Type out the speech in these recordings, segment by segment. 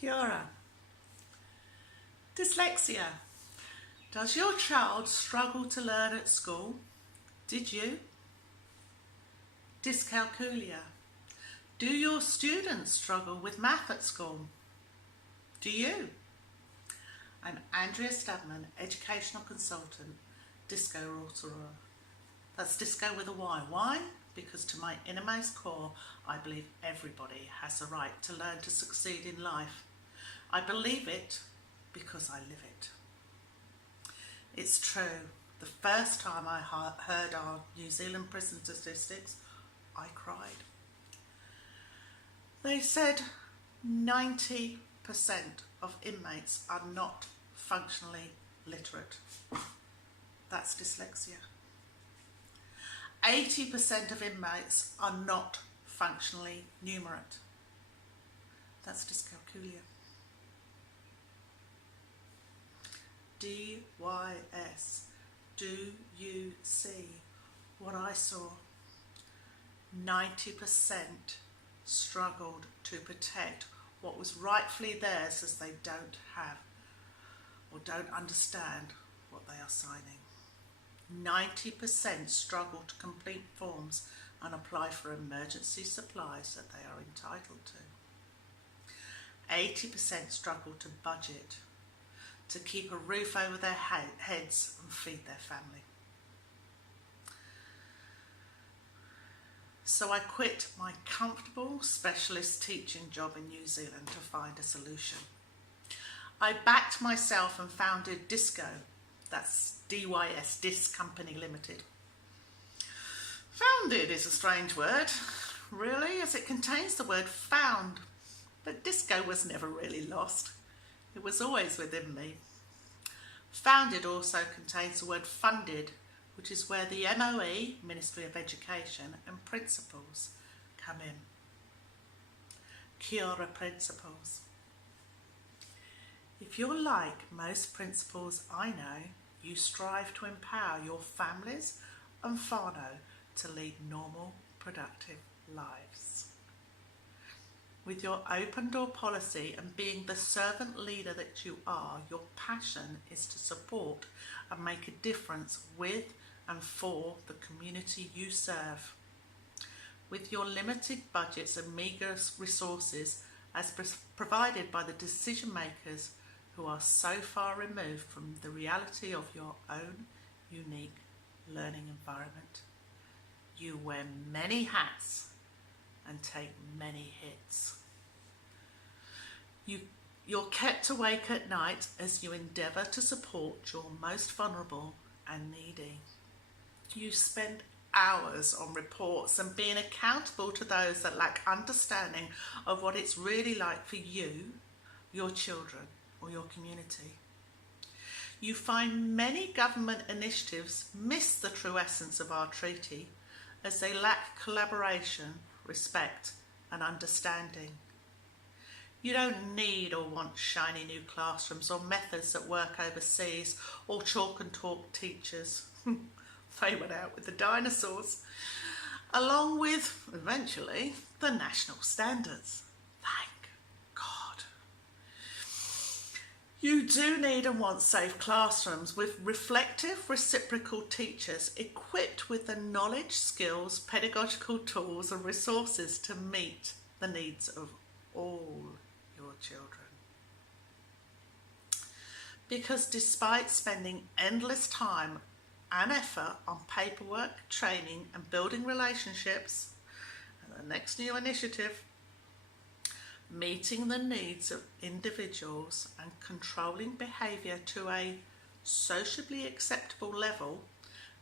Kia ora. Dyslexia. Does your child struggle to learn at school? Did you? Dyscalculia. Do your students struggle with math at school? Do you? I'm Andrea Stadman, Educational Consultant, DYSCO Rotorua. That's DYSCO with a Y. Why? Because to my innermost core, I believe everybody has the right to learn to succeed in life. I believe it because I live it. It's true. The first time I heard our New Zealand prison statistics, I cried. They said 90% of inmates are not functionally literate. That's dyslexia. 80% of inmates are not functionally numerate. That's dyscalculia. DYS. Do you see what I saw? 90% struggled to protect what was rightfully theirs, as they don't have or don't understand what they are signing. 90% struggle to complete forms and apply for emergency supplies that they are entitled to. 80% struggle to budget, to keep a roof over their heads and feed their family. So I quit my comfortable specialist teaching job in New Zealand to find a solution. I backed myself and founded DYSCO. That's DYS, Disc Company Limited. Founded is a strange word, really, as it contains the word found. But DYSCO was never really lost. It was always within me. Founded also contains the word funded, which is where the MOE, Ministry of Education, and principals come in. Kia ora, principals. If you're like most principals I know, you strive to empower your families and whānau to lead normal, productive lives. With your open door policy and being the servant leader that you are, your passion is to support and make a difference with and for the community you serve. With your limited budgets and meagre resources as provided by the decision makers who are so far removed from the reality of your own unique learning environment, you wear many hats and take many hits. You're kept awake at night as you endeavour to support your most vulnerable and needy. You spend hours on reports and being accountable to those that lack understanding of what it's really like for you, your children, or your community. You find many government initiatives miss the true essence of our treaty as they lack collaboration, respect, and understanding. You don't need or want shiny new classrooms or methods that work overseas or chalk and talk teachers. They went out with the dinosaurs, along with, eventually, the national standards. Thank God. You do need and want safe classrooms with reflective, reciprocal teachers equipped with the knowledge, skills, pedagogical tools and resources to meet the needs of all your children. Because despite spending endless time and effort on paperwork, training and building relationships, and the next new initiative, meeting the needs of individuals and controlling behaviour to a sociably acceptable level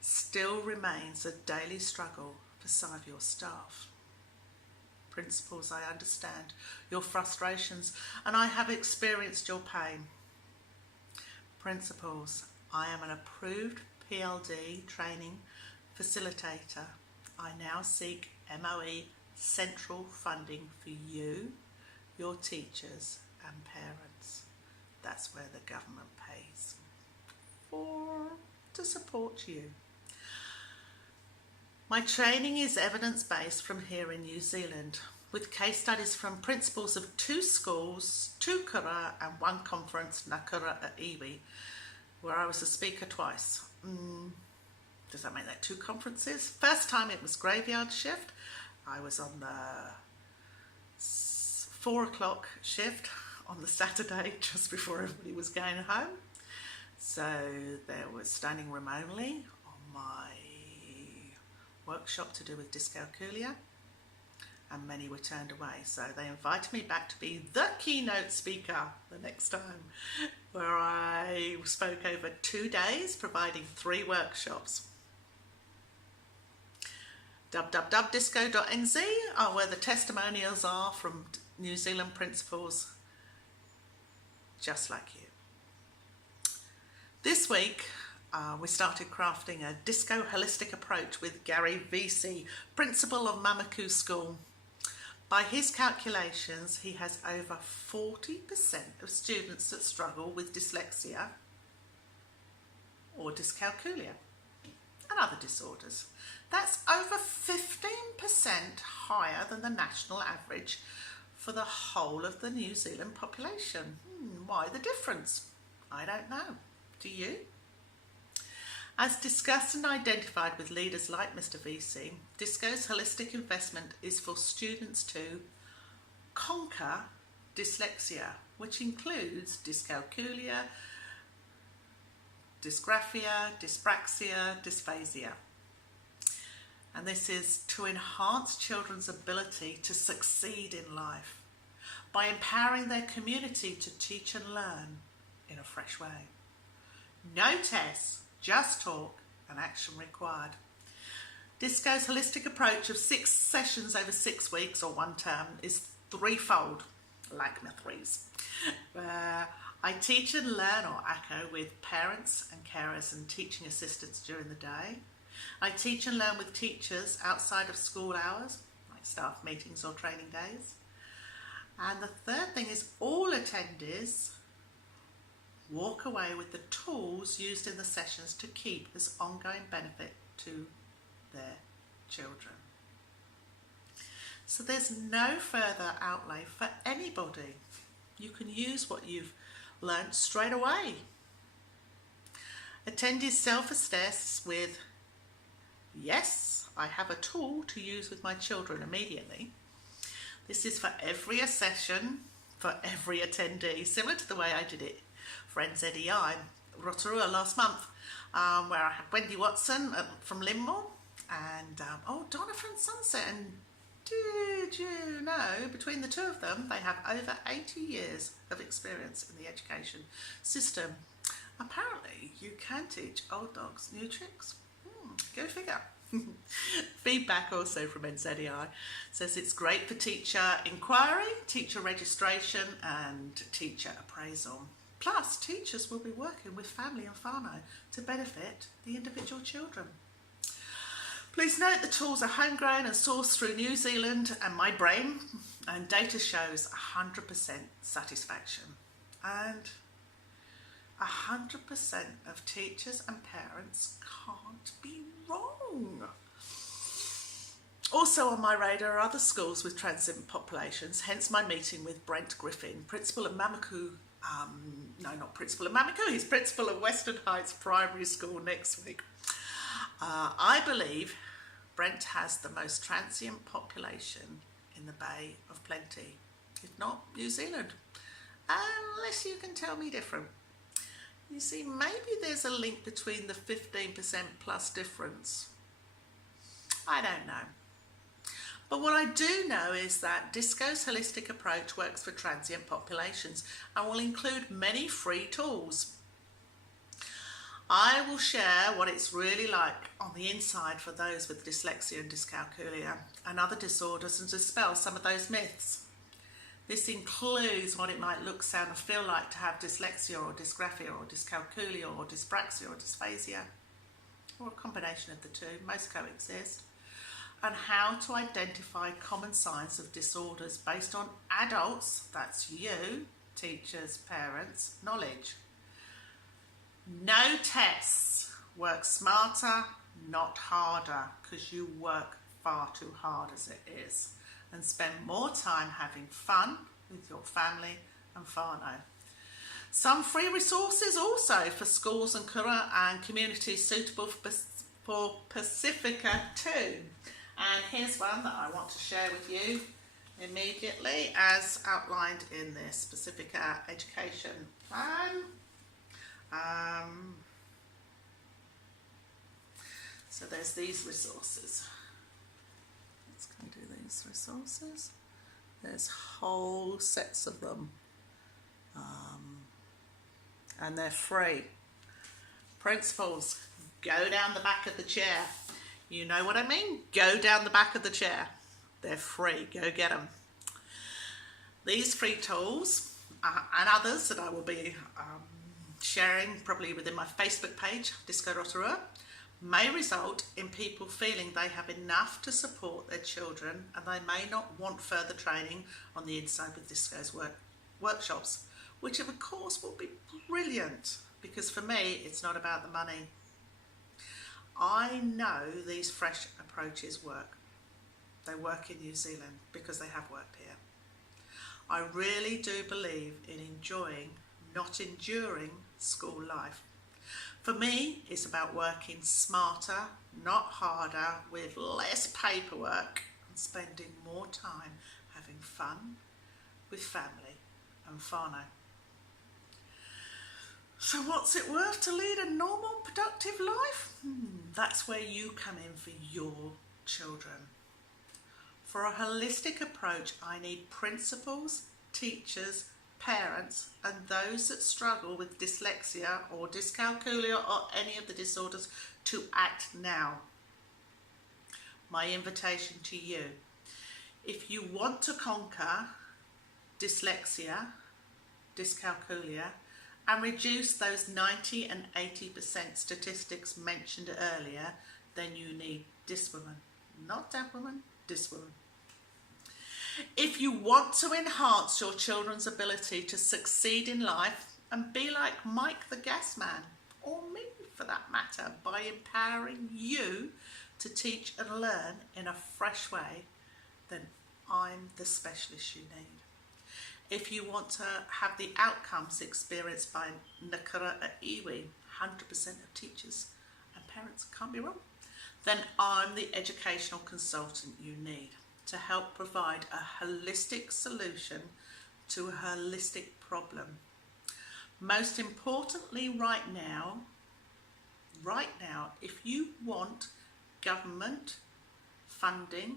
still remains a daily struggle for some of your staff. Principals, I understand your frustrations and I have experienced your pain. Principals, I am an approved PLD training facilitator. I now seek MOE central funding for you, your teachers and parents. That's where the government pays to support you. My training is evidence-based from here in New Zealand. with case studies from principals of 2 schools, 2 kura and 1 conference, Nakura at Iwi, where I was a speaker twice. Does that make that 2 conferences? First time it was graveyard shift. I was on the 4 o'clock shift on the Saturday just before everybody was going home. So there was standing room only on my workshop to do with Dyscalculia, and many were turned away. So they invited me back to be the keynote speaker the next time, where I spoke over 2 days, providing 3 workshops. www.disco.nz are where the testimonials are from New Zealand principals just like you. This week we started crafting a DYSCO holistic approach with Gary VC, principal of Mamaku School. By his calculations, he has over 40% of students that struggle with dyslexia or dyscalculia and other disorders. That's over 15% higher than the national average for the whole of the New Zealand population. Why the difference? I don't know. Do you? As discussed and identified with leaders like Mr. VC, DYSCO's holistic investment is for students to conquer dyslexia, which includes dyscalculia, dysgraphia, dyspraxia, dysphasia. And this is to enhance children's ability to succeed in life by empowering their community to teach and learn in a fresh way. No tests, just talk and action required. DYSCO's holistic approach of 6 sessions over 6 weeks or 1 term is threefold, like my threes, where I teach and learn or ACO with parents and carers and teaching assistants during the day. I teach and learn with teachers outside of school hours, like staff meetings or training days. And the third thing is all attendees walk away with the tools used in the sessions to keep this ongoing benefit to their children. So there's no further outlay for anybody. You can use what you've learnt straight away. Attendees self-assess with, yes, I have a tool to use with my children immediately. This is for every session, for every attendee, similar to the way I did it for NZEI, Rotorua last month, where I had Wendy Watson from Linmore and Donna from Sunset. And did you know, between the 2 of them, they have over 80 years of experience in the education system. Apparently, you can teach old dogs new tricks. Go figure. Feedback also from NZEI says it's great for teacher inquiry, teacher registration and teacher appraisal. Plus, teachers will be working with family and whānau to benefit the individual children. Please note the tools are homegrown and sourced through New Zealand and my brain, and data shows 100% satisfaction. And 100% of teachers and parents can't be wrong. Also on my radar are other schools with transient populations, hence my meeting with Brent Griffin, principal of Mamaku. No, not principal of Mamaku, he's principal of Western Heights Primary School next week. I believe Brent has the most transient population in the Bay of Plenty, if not New Zealand, unless you can tell me different. You see, maybe there's a link between the 15% plus difference. I don't know. But what I do know is that DYSCO's holistic approach works for transient populations and will include many free tools. I will share what it's really like on the inside for those with dyslexia and dyscalculia and other disorders and dispel some of those myths. This includes what it might look, sound or feel like to have dyslexia or dysgraphia or dyscalculia or dyspraxia or dysphasia, or a combination of the 2, most coexist, and how to identify common signs of disorders based on adults, that's you, teachers, parents, knowledge. No tests. Work smarter, not harder, because you work far too hard as it is. and spend more time having fun with your family and whānau. Some free resources also for schools and kura and communities suitable for Pacifica too. And here's one that I want to share with you immediately as outlined in this Pacifica education plan. So there's these resources. Let's go do these resources. There's whole sets of them. And they're free. Principals, go down the back of the chair. You know what I mean? Go down the back of the chair. They're free. Go get them. These free tools and others that I will be sharing probably within my Facebook page, DYSCO Rotorua, may result in people feeling they have enough to support their children and they may not want further training on the inside with DYSCO's workshops, which of course will be brilliant because for me it's not about the money. I know these fresh approaches work. They work in New Zealand because they have worked here. I really do believe in enjoying, not enduring, school life. For me, it's about working smarter, not harder, with less paperwork and spending more time having fun with family and whānau. So what's it worth to lead a normal, productive life? That's where you come in for your children. For a holistic approach, I need principals, teachers, parents, and those that struggle with dyslexia or dyscalculia or any of the disorders to act now. My invitation to you, if you want to conquer dyslexia, dyscalculia, and reduce those 90 and 80% statistics mentioned earlier, then you need this woman. Not that woman, this woman. If you want to enhance your children's ability to succeed in life and be like Mike the gas man, or me for that matter, by empowering you to teach and learn in a fresh way, then I'm the specialist you need. If you want to have the outcomes experienced by Nakura at iwi, 100% of teachers and parents can't be wrong, then I'm the educational consultant you need to help provide a holistic solution to a holistic problem. Most importantly right now, if you want government funding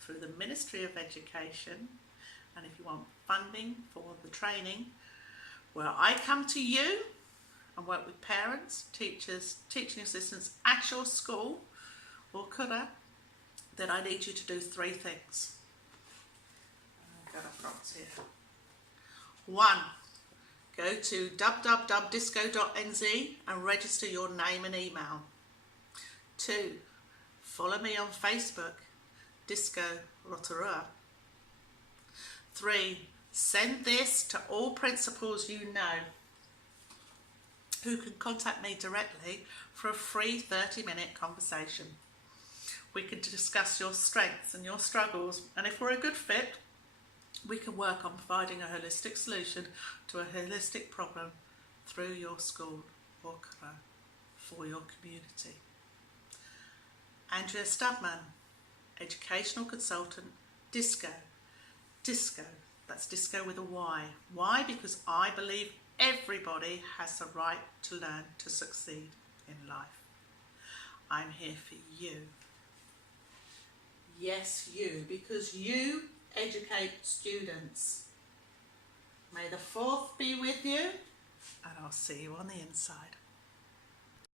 through the Ministry of Education, and if you want funding for the training, where I come to you and work with parents, teachers, teaching assistants at your school or kura, then I need you to do three things. I've got a prompts here. 1, go to www.dysco.nz and register your name and email. 2, follow me on Facebook, DYSCO Rotorua. 3, send this to all principals you know who can contact me directly for a free 30-minute conversation. We can discuss your strengths and your struggles, and if we're a good fit, we can work on providing a holistic solution to a holistic problem through your school or kura for your community. Andrea Stubman, Educational Consultant, DYSCO. DYSCO, that's DYSCO with a Y. Why? Because I believe everybody has the right to learn to succeed in life. I'm here for you. Yes, you, because you educate students. May the 4th be with you, and I'll see you on the inside.